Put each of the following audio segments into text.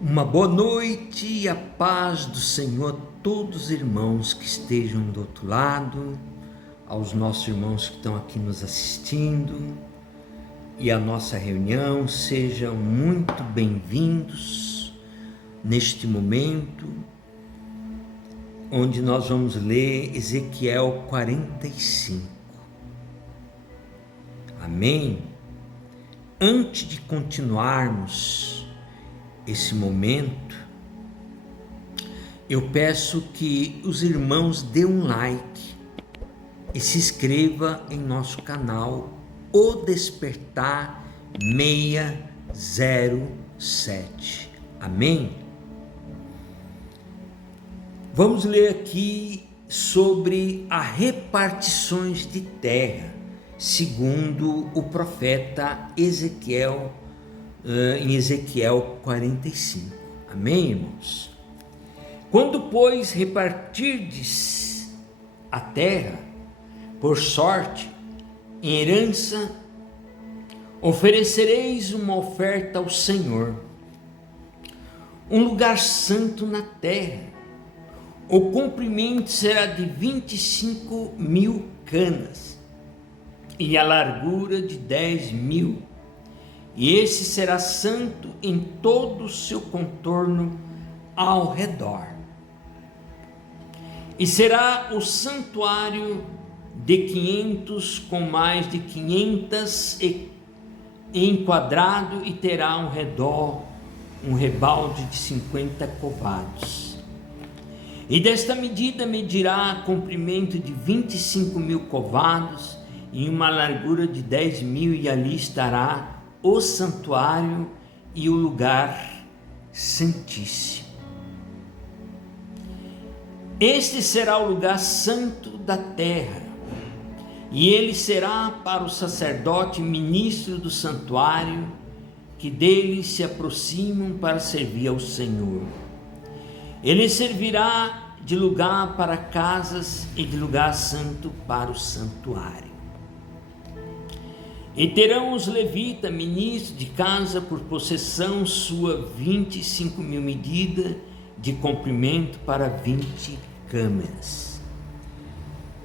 Uma boa noite e a paz do Senhor a todos os irmãos que estejam do outro lado, aos nossos irmãos que estão aqui nos assistindo e a nossa reunião. Sejam muito bem-vindos neste momento onde nós vamos ler Ezequiel 45. Amém? Antes de continuarmos esse momento, eu peço que os irmãos dêem um like e se inscreva em nosso canal O Despertar 607. Amém? Vamos ler aqui sobre as repartições de terra, segundo o profeta Ezequiel, em Ezequiel 45. Amém, irmãos? Quando, pois, repartirdes a terra por sorte, em herança, oferecereis uma oferta ao Senhor, um lugar santo na terra. O comprimento será de 25.000 canas e a largura de 10.000. E esse será santo em todo o seu contorno ao redor. E será o santuário de 500 com mais de 500 enquadrado, e terá ao redor um rebalde de 50 covados. E desta medida medirá comprimento de 25.000 covados e uma largura de 10.000, e ali estará o santuário e o lugar santíssimo. Este será o lugar santo da terra, e ele será para o sacerdote ministro do santuário, que dele se aproximam para servir ao Senhor. Ele servirá de lugar para casas e de lugar santo para o santuário. E terão os levitas, ministros de casa, por possessão sua 25.000 medidas de comprimento para 20 câmeras.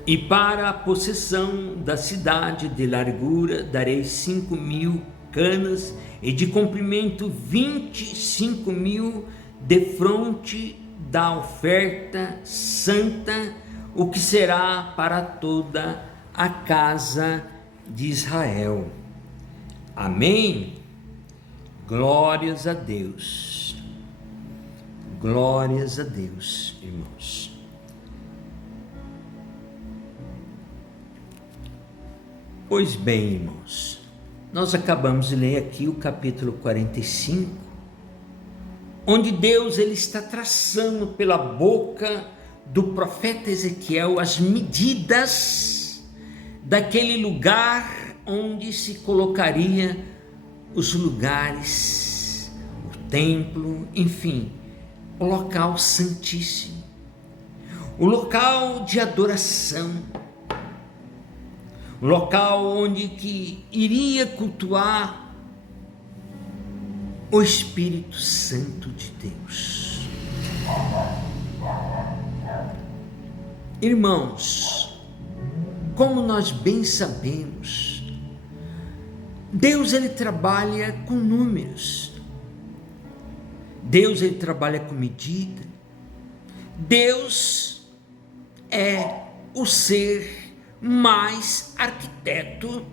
E para a possessão da cidade de largura darei 5.000 canas, e de comprimento 25.000 de fronte da oferta santa, o que será para toda a casa de Israel. Amém? Glórias a Deus. Glórias a Deus, irmãos. Pois bem, irmãos, nós acabamos de ler aqui o capítulo 45, onde Deus ele está traçando pela boca do profeta Ezequiel as medidas daquele lugar onde se colocaria os lugares, o templo, enfim, o local santíssimo, o local de adoração, o local onde que iria cultuar o Espírito Santo de Deus. Irmãos, como nós bem sabemos, Deus ele trabalha com números, Deus ele trabalha com medida, Deus é o ser mais arquiteto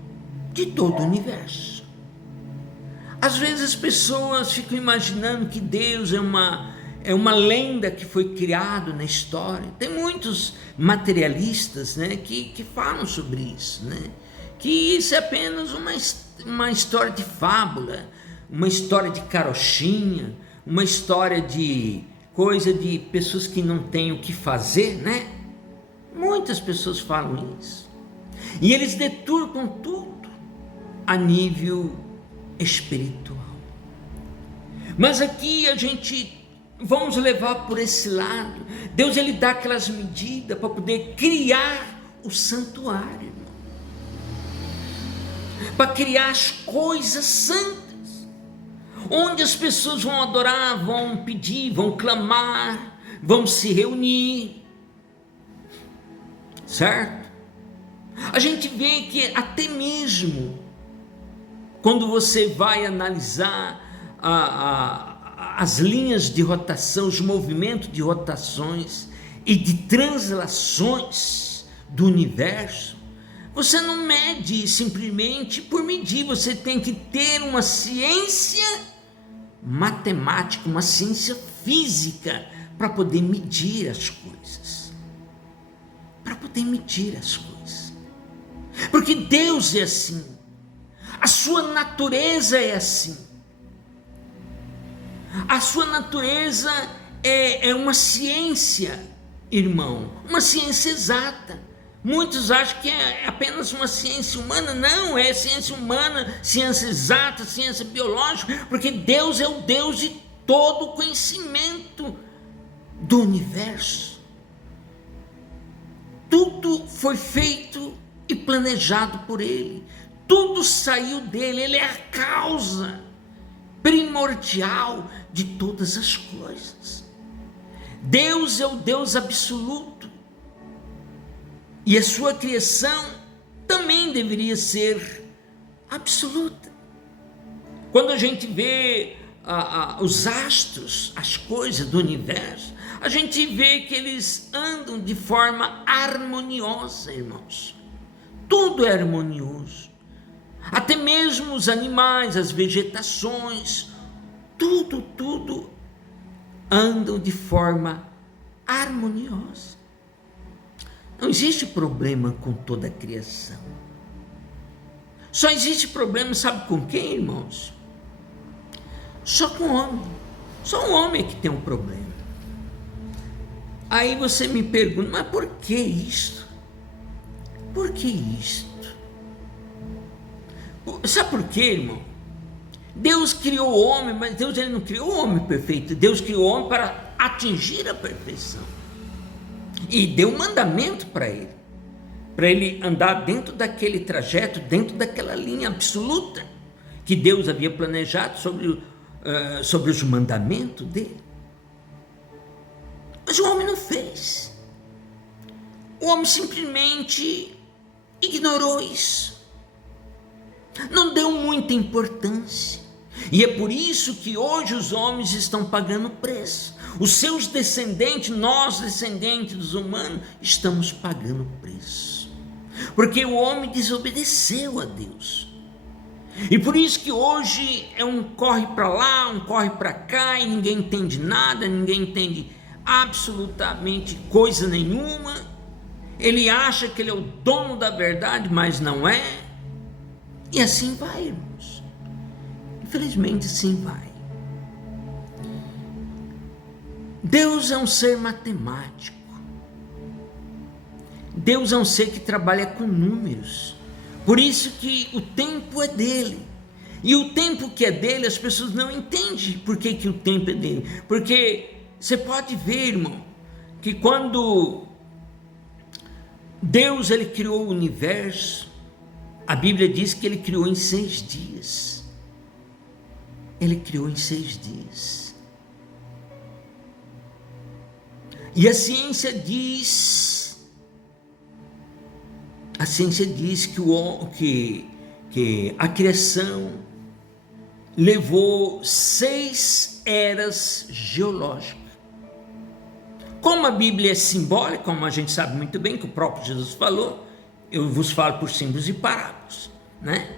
de todo o universo. Às vezes as pessoas ficam imaginando que Deus é uma lenda que foi criado na história. Tem muitos materialistas, né, que falam sobre isso, né, que isso é apenas uma história de fábula, uma história de carochinha, uma história de coisa de pessoas que não têm o que fazer, né? Muitas pessoas falam isso, e eles deturpam tudo a nível espiritual. Mas aqui a gente vamos levar por esse lado. Deus ele dá aquelas medidas para poder criar o santuário, para criar as coisas santas. onde as pessoas vão adorar, vão pedir, vão clamar, vão se reunir, certo? A gente vê que até mesmo quando você vai analisar as linhas de rotação, os movimentos de rotações e de translações do universo, você não mede simplesmente por medir, você tem que ter uma ciência matemática, uma ciência física para poder medir as coisas. Para poder medir as coisas. Porque Deus é assim. A sua natureza é assim. A sua natureza é uma ciência, irmão, uma ciência exata. Muitos acham que é apenas uma ciência humana. Não, é ciência humana, ciência exata, ciência biológica, porque Deus é o Deus de todo o conhecimento do universo. Tudo foi feito e planejado por Ele. Tudo saiu dele, Ele é a causa primordial de todas as coisas. Deus é o Deus absoluto. E a sua criação também deveria ser absoluta. Quando a gente vê os astros, as coisas do universo, a gente vê que eles andam de forma harmoniosa, irmãos. Tudo é harmonioso. Até mesmo os animais, as vegetações, tudo andam de forma harmoniosa. Não existe problema com toda a criação. Só existe problema, sabe com quem, irmãos? Só com o homem. Só o homem é que tem um problema. Aí você me pergunta, mas por que isto? Por que isto? Sabe por quê, irmão? Deus criou o homem, mas Deus ele não criou o homem perfeito. Deus criou o homem para atingir a perfeição. E deu um mandamento para ele andar dentro daquele trajeto, dentro daquela linha absoluta que Deus havia planejado sobre os mandamentos dele. Mas o homem não fez. O homem simplesmente ignorou isso. Não deu muita importância. E é por isso que hoje os homens estão pagando preço. Os seus descendentes, nós descendentes dos humanos, estamos pagando preço. Porque o homem desobedeceu a Deus. E por isso que hoje é um corre para lá, um corre para cá, e ninguém entende nada, ninguém entende absolutamente coisa nenhuma. Ele acha que ele é o dono da verdade, mas não é. E assim vai, irmãos. Infelizmente assim vai. Deus é um ser matemático. Deus é um ser que trabalha com números. Por isso que o tempo é dele. E o tempo que é dele, as pessoas não entendem por que o tempo é dele. Porque você pode ver, irmão, que quando Deus ele criou o universo, a Bíblia diz que ele criou em 6 dias. Ele criou em 6 dias. E a ciência diz que a criação levou 6 eras geológicas. Como a Bíblia é simbólica, como a gente sabe muito bem, que o próprio Jesus falou, eu vos falo por símbolos e parábolas, né?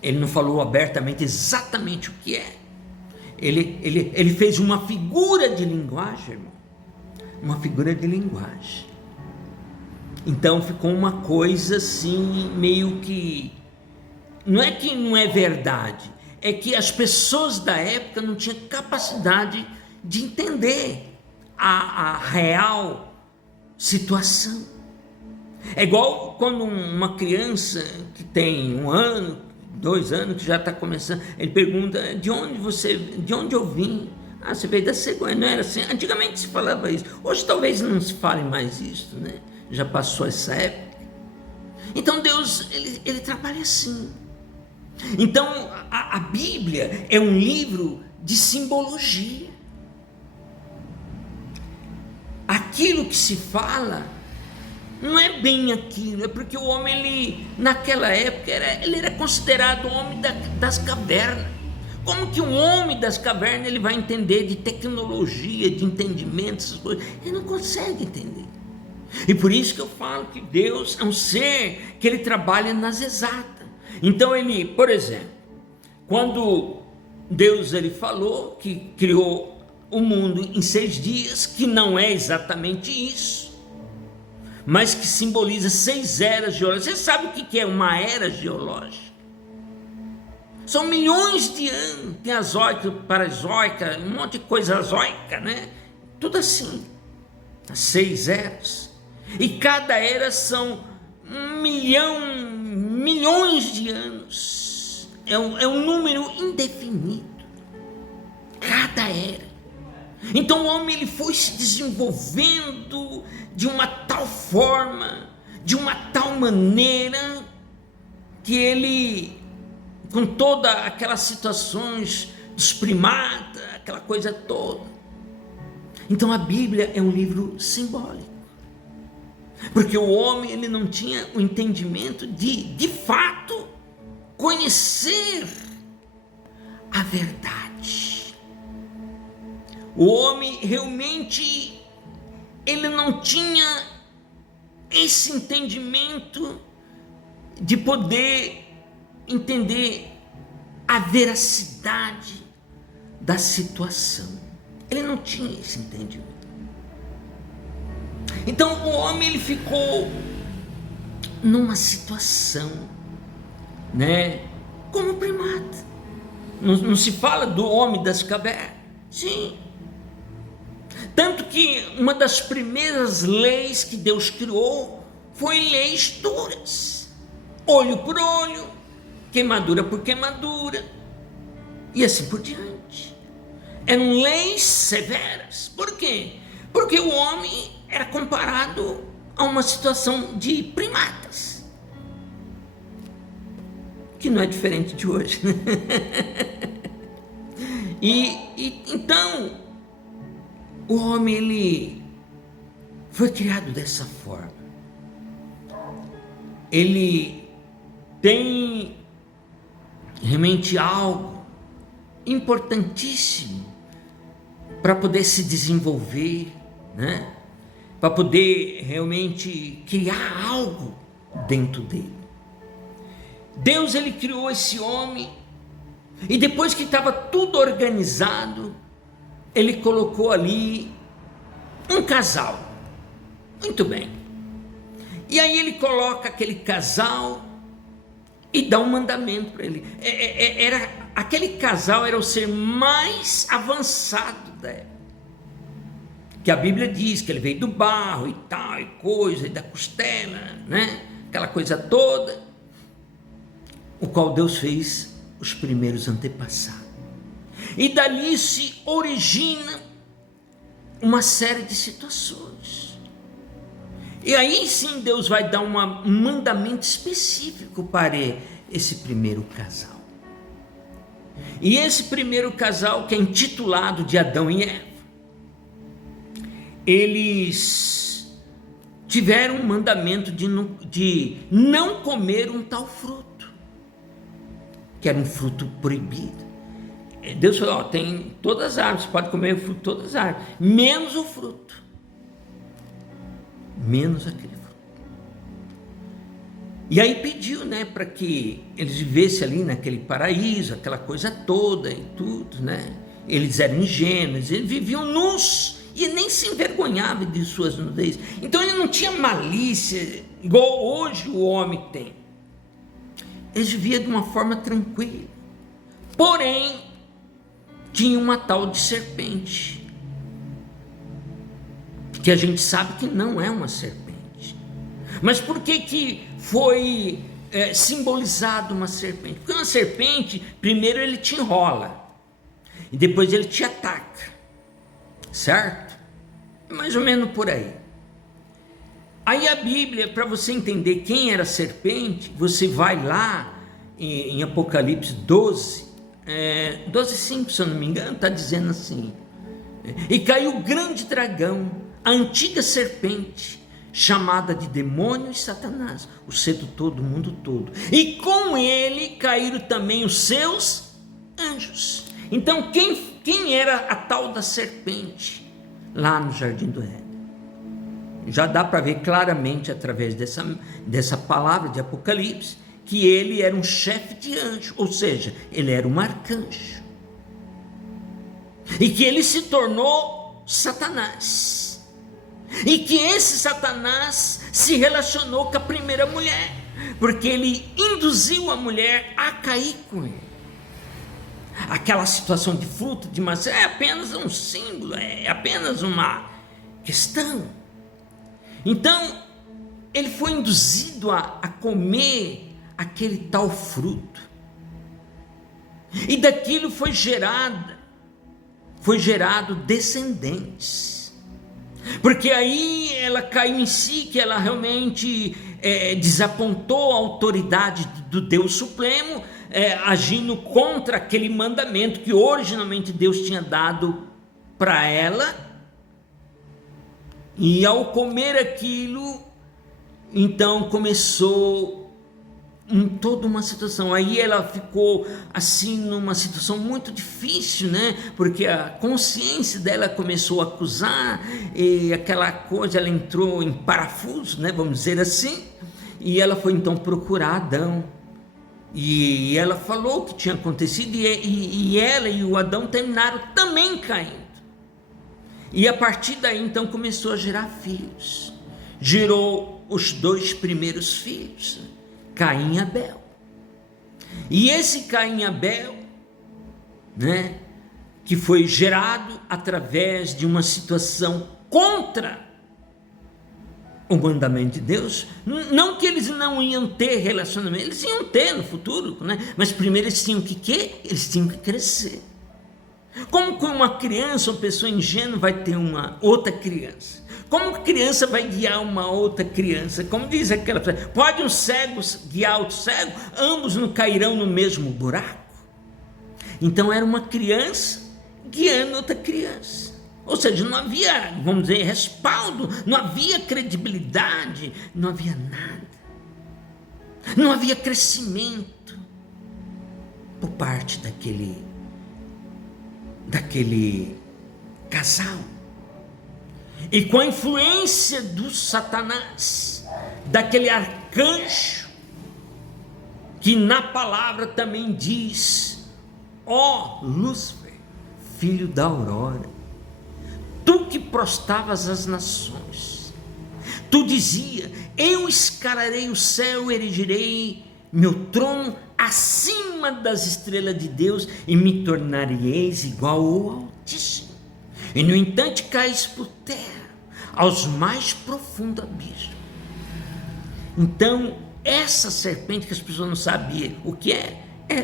Ele não falou abertamente exatamente o que é. Ele fez uma figura de linguagem, irmão. Uma figura de linguagem. Então ficou uma coisa assim, meio que não é verdade, é que as pessoas da época não tinham capacidade de entender a real situação. É igual quando uma criança que tem 1 ano, 2 anos, que já está começando, ele pergunta, de onde eu vim? Ah, você veio da cegonha, não era assim? Antigamente se falava isso, hoje talvez não se fale mais isso, né? Já passou essa época. Então Deus, ele trabalha assim. Então a Bíblia é um livro de simbologia. Aquilo que se fala não é bem aquilo, é porque o homem, ele, naquela época, ele era considerado o homem das cavernas. Como que um homem das cavernas ele vai entender de tecnologia, de entendimento, essas coisas? Ele não consegue entender. E por isso que eu falo que Deus é um ser que ele trabalha nas exatas. Então ele, por exemplo, quando Deus ele falou que criou o mundo em 6 dias, que não é exatamente isso, mas que simboliza 6 eras geológicas. Você sabe o que é uma era geológica? São milhões de anos, tem azoica, parazoica, um monte de coisa azoica, né? Tudo assim, as 6 eras. E cada era são 1 milhão, milhões de anos. É um número indefinido. Cada era. Então o homem ele foi se desenvolvendo de uma tal forma, de uma tal maneira, que ele, com todas aquelas situações dos primatas, aquela coisa toda. Então a Bíblia é um livro simbólico, porque o homem ele não tinha o entendimento de fato, conhecer a verdade. O homem realmente ele não tinha esse entendimento de poder entender a veracidade da situação. Ele não tinha esse entendimento. Então o homem ele ficou numa situação, né, como primata. Não se fala do homem das cavernas? Sim. Tanto que uma das primeiras leis que Deus criou foi leis duras, olho por olho, queimadura por queimadura, e assim por diante. Eram leis severas. Por quê? Porque o homem era comparado a uma situação de primatas, que não é diferente de hoje. E então o homem ele foi criado dessa forma. Ele tem realmente algo importantíssimo para poder se desenvolver, né? Para poder realmente criar algo dentro dele. Deus ele criou esse homem, e depois que estava tudo organizado, ele colocou ali um casal. Muito bem. E aí ele coloca aquele casal e dá um mandamento para ele. Aquele casal era o ser mais avançado da época. Que a Bíblia diz que ele veio do barro e tal, e coisa, e da costela, né? Aquela coisa toda, o qual Deus fez os primeiros antepassados. E dali se origina uma série de situações. E aí sim Deus vai dar um mandamento específico para esse primeiro casal. E esse primeiro casal, que é intitulado de Adão e Eva, eles tiveram um mandamento de não comer um tal fruto, que era um fruto proibido. Deus falou, tem todas as árvores, pode comer o fruto de todas as árvores, menos o fruto, menos aquele fruto. E aí pediu, né, para que eles vivessem ali naquele paraíso, aquela coisa toda e tudo, né? Eles eram ingênuos, eles viviam nus e nem se envergonhavam de suas nudez. Então ele não tinha malícia igual hoje o homem tem. Eles viviam de uma forma tranquila. Porém, tinha uma tal de serpente, que a gente sabe que não é uma serpente. Mas por que foi simbolizado uma serpente? Porque uma serpente, primeiro ele te enrola, e depois ele te ataca, certo? Mais ou menos por aí. Aí a Bíblia, para você entender quem era a serpente, você vai lá em Apocalipse 12, 12:5, se eu não me engano, está dizendo assim: e caiu o grande dragão, a antiga serpente, chamada de demônio e Satanás, o sedutor do mundo todo, e com ele caíram também os seus anjos. Então quem era a tal da serpente lá no Jardim do Éden? Já dá para ver claramente através dessa palavra de Apocalipse que ele era um chefe de anjo, ou seja, ele era um arcanjo, e que ele se tornou Satanás, e que esse Satanás se relacionou com a primeira mulher, porque ele induziu a mulher a cair com ele. Aquela situação de fruto de maçã é apenas um símbolo, é apenas uma questão. Então ele foi induzido a comer aquele tal fruto, e daquilo foi gerado descendentes, porque aí ela caiu em si, que ela realmente desapontou a autoridade do Deus Supremo, agindo contra aquele mandamento que originalmente Deus tinha dado para ela, e ao comer aquilo, então começou toda uma situação. Aí ela ficou assim numa situação muito difícil, né? Porque a consciência dela começou a acusar, e aquela coisa, ela entrou em parafuso, né? Vamos dizer assim. E ela foi então procurar Adão, e ela falou o que tinha acontecido, e ela e o Adão terminaram também caindo. E a partir daí então começou a gerar filhos. Gerou os 2 primeiros filhos, Caim e Abel. E esse Caim e Abel, né, que foi gerado através de uma situação contra o mandamento de Deus, não que eles não iam ter relacionamento, eles iam ter no futuro, né? Mas primeiro eles tinham que quê? Eles tinham que crescer. Como que uma criança, uma pessoa ingênua vai ter uma outra criança? Como que criança vai guiar uma outra criança? Como diz aquela frase, pode um cego guiar outro cego? Ambos não cairão no mesmo buraco? Então era uma criança guiando outra criança. Ou seja, não havia, vamos dizer, respaldo, não havia credibilidade, não havia nada. Não havia crescimento por parte daquele casal. E com a influência do Satanás, daquele arcanjo, que na palavra também diz: ó Lúcifer, filho da aurora, tu que prostavas as nações, tu dizia: eu escalarei o céu, erigirei meu trono acima das estrelas de Deus, e me tornareis igual ao Altíssimo. E no entanto cais por terra, aos mais profundos abismos. Então essa serpente, que as pessoas não sabiam o que é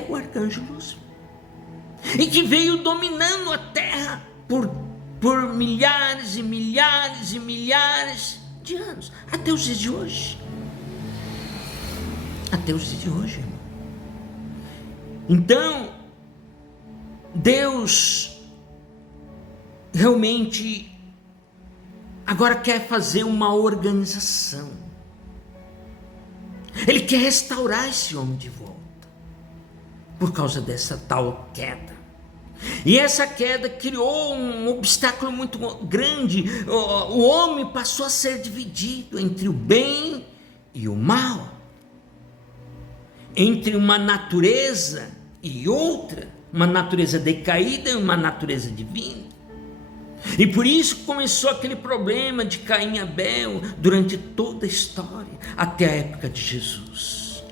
o arcanjo Lúcifer, e que veio dominando a terra por milhares e milhares e milhares de anos, até os dias de hoje. Até os dias de hoje, irmão. Então Deus realmente agora quer fazer uma organização. Ele quer restaurar esse homem de volta, por causa dessa tal queda. E essa queda criou um obstáculo muito grande. O homem passou a ser dividido entre o bem e o mal, entre uma natureza e outra, uma natureza decaída e uma natureza divina. E por isso começou aquele problema de Caim e Abel durante toda a história, até a época de Jesus.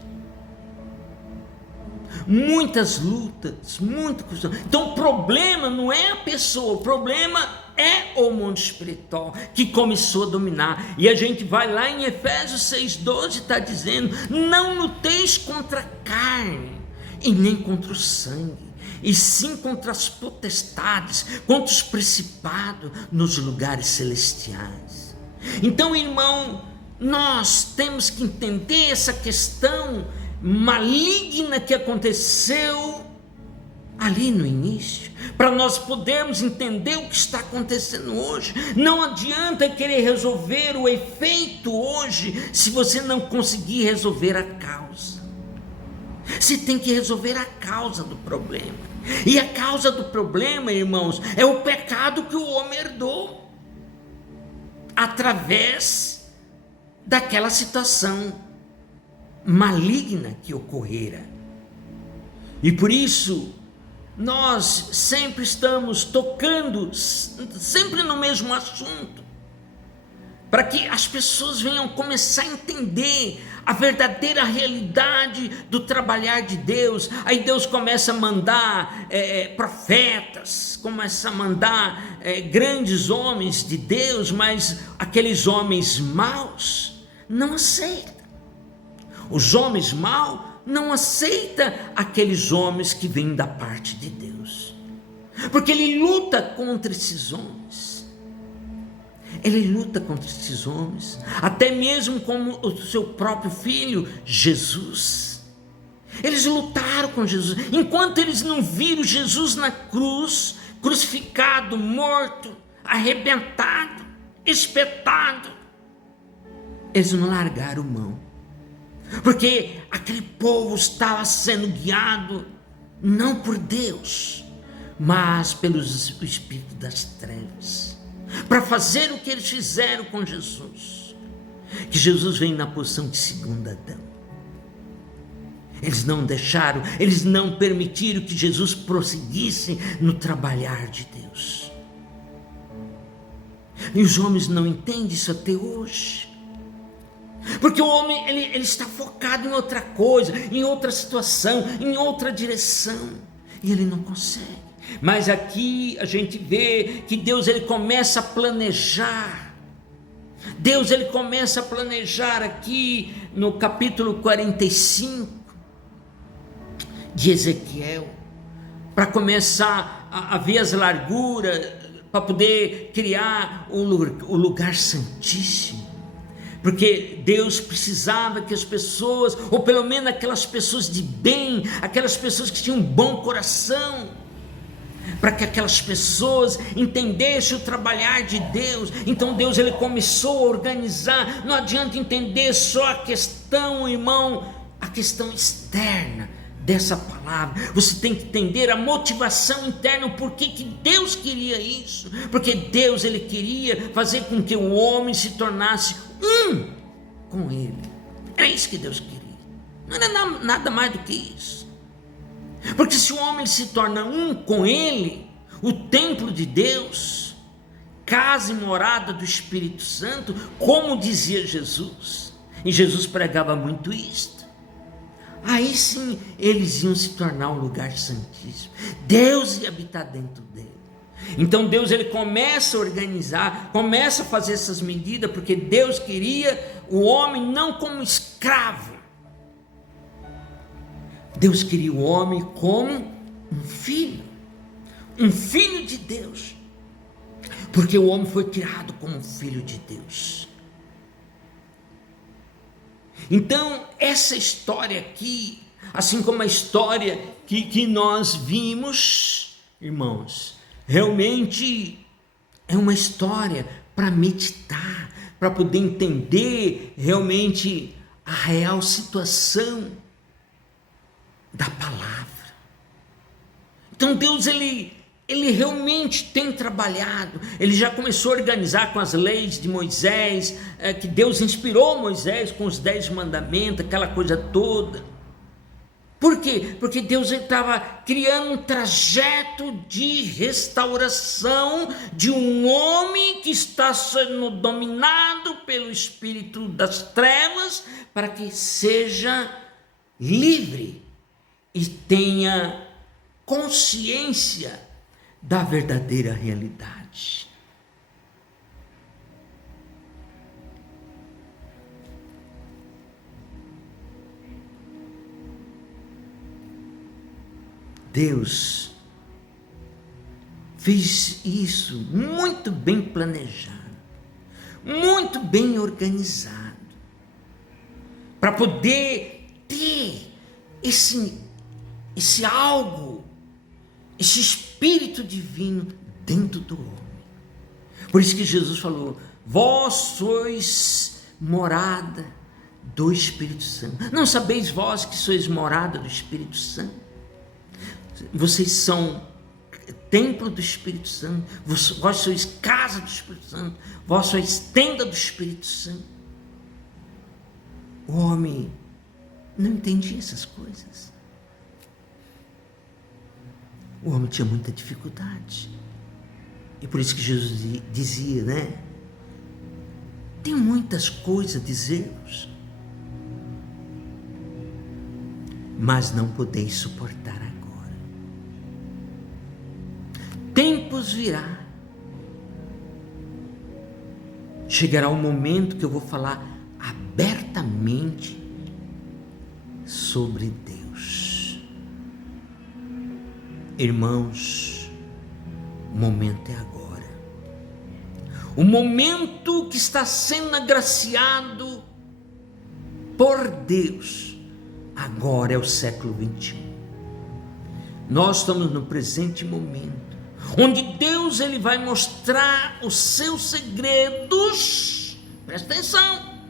Muitas lutas, muita questão. Então o problema não é a pessoa, o problema é o mundo espiritual que começou a dominar. E a gente vai lá em Efésios 6,12, está dizendo: não luteis contra a carne e nem contra o sangue, e sim contra as potestades, contra os principados nos lugares celestiais. Então, irmão, nós temos que entender essa questão maligna que aconteceu ali no início, para nós podermos entender o que está acontecendo hoje. Não adianta querer resolver o efeito hoje, se você não conseguir resolver a causa. Você tem que resolver a causa do problema, e a causa do problema, irmãos, é o pecado que o homem herdou, através daquela situação maligna que ocorrera. E por isso, nós sempre estamos tocando, sempre no mesmo assunto, para que as pessoas venham começar a entender a verdadeira realidade do trabalhar de Deus. Aí Deus começa a mandar profetas, começa a mandar grandes homens de Deus, mas aqueles homens maus não aceitam. Os homens maus não aceitam aqueles homens que vêm da parte de Deus, porque ele luta contra esses homens. Ele luta contra esses homens, até mesmo como o seu próprio filho, Jesus. Eles lutaram com Jesus, enquanto eles não viram Jesus na cruz, crucificado, morto, arrebentado, espetado, eles não largaram mão, porque aquele povo estava sendo guiado não por Deus, mas pelo espírito das trevas, para fazer o que eles fizeram com Jesus. Que Jesus vem na posição de segundo Adão. Eles não deixaram, eles não permitiram que Jesus prosseguisse no trabalhar de Deus. E os homens não entendem isso até hoje, porque o homem ele está focado em outra coisa, em outra situação, em outra direção, e ele não consegue. Mas aqui a gente vê que Deus ele começa a planejar. Deus ele começa a planejar aqui no capítulo 45 de Ezequiel, para começar a ver as larguras, para poder criar o lugar santíssimo. Porque Deus precisava que as pessoas, ou pelo menos aquelas pessoas de bem, aquelas pessoas que tinham um bom coração, para que aquelas pessoas entendessem o trabalhar de Deus. Então Deus ele começou a organizar. Não adianta entender só a questão, irmão, a questão externa dessa palavra. Você tem que entender a motivação interna, o porquê que Deus queria isso. Porque Deus ele queria fazer com que o homem se tornasse um com ele. Era isso que Deus queria, não era nada mais do que isso. Porque se o homem se torna um com ele, o templo de Deus, casa e morada do Espírito Santo, como dizia Jesus, e Jesus pregava muito isto, aí sim eles iam se tornar um lugar santíssimo. Deus ia habitar dentro dele. Então Deus ele começa a organizar, começa a fazer essas medidas, porque Deus queria o homem não como escravo. Deus queria o homem como um filho de Deus, porque o homem foi criado como um filho de Deus. Então essa história aqui, assim como a história que nós vimos, irmãos, realmente é uma história para meditar, para poder entender realmente a real situação da palavra. Então Deus ele realmente tem trabalhado. Ele já começou a organizar com as leis de Moisés, que Deus inspirou Moisés com os 10 mandamentos, aquela coisa toda. Por quê? Porque Deus estava criando um trajeto de restauração de um homem que está sendo dominado pelo espírito das trevas, para que seja livre e tenha consciência da verdadeira realidade. Deus fez isso muito bem planejado, muito bem organizado, para poder ter esse algo, esse espírito divino dentro do homem. Por isso que Jesus falou: vós sois morada do Espírito Santo. Não sabeis vós que sois morada do Espírito Santo? Vocês são templo do Espírito Santo, vós sois casa do Espírito Santo, vós sois tenda do Espírito Santo. O homem não entendia essas coisas. O homem tinha muita dificuldade. E por isso que Jesus dizia, né? Tem muitas coisas a dizer-vos, mas não podeis suportar agora. Tempos virá. Chegará o momento que eu vou falar abertamente sobre Deus. Irmãos, o momento é agora. O momento que está sendo agraciado por Deus, agora é o século 21. Nós estamos no presente momento, onde Deus ele vai mostrar os seus segredos, presta atenção,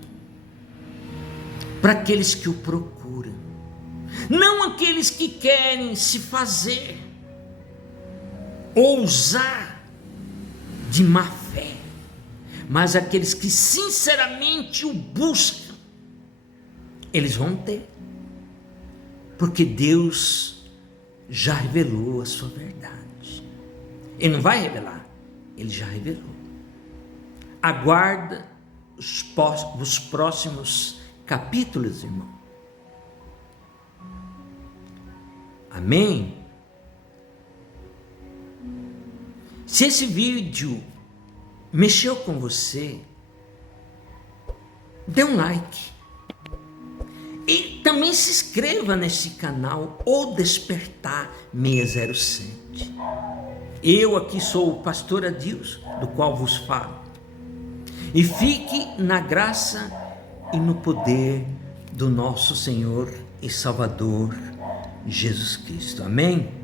para aqueles que o procuram, não aqueles que querem se fazer, ousar de má fé, mas aqueles que sinceramente o buscam, eles vão ter, porque Deus já revelou a sua verdade. Ele não vai revelar, ele já revelou. Aguarda os próximos capítulos, irmão. Amém? Se esse vídeo mexeu com você, dê um like. E também se inscreva nesse canal, O Despertar 607. Eu aqui sou o pastor Adilson, do qual vos falo. E fique na graça e no poder do nosso Senhor e Salvador Jesus Cristo. Amém?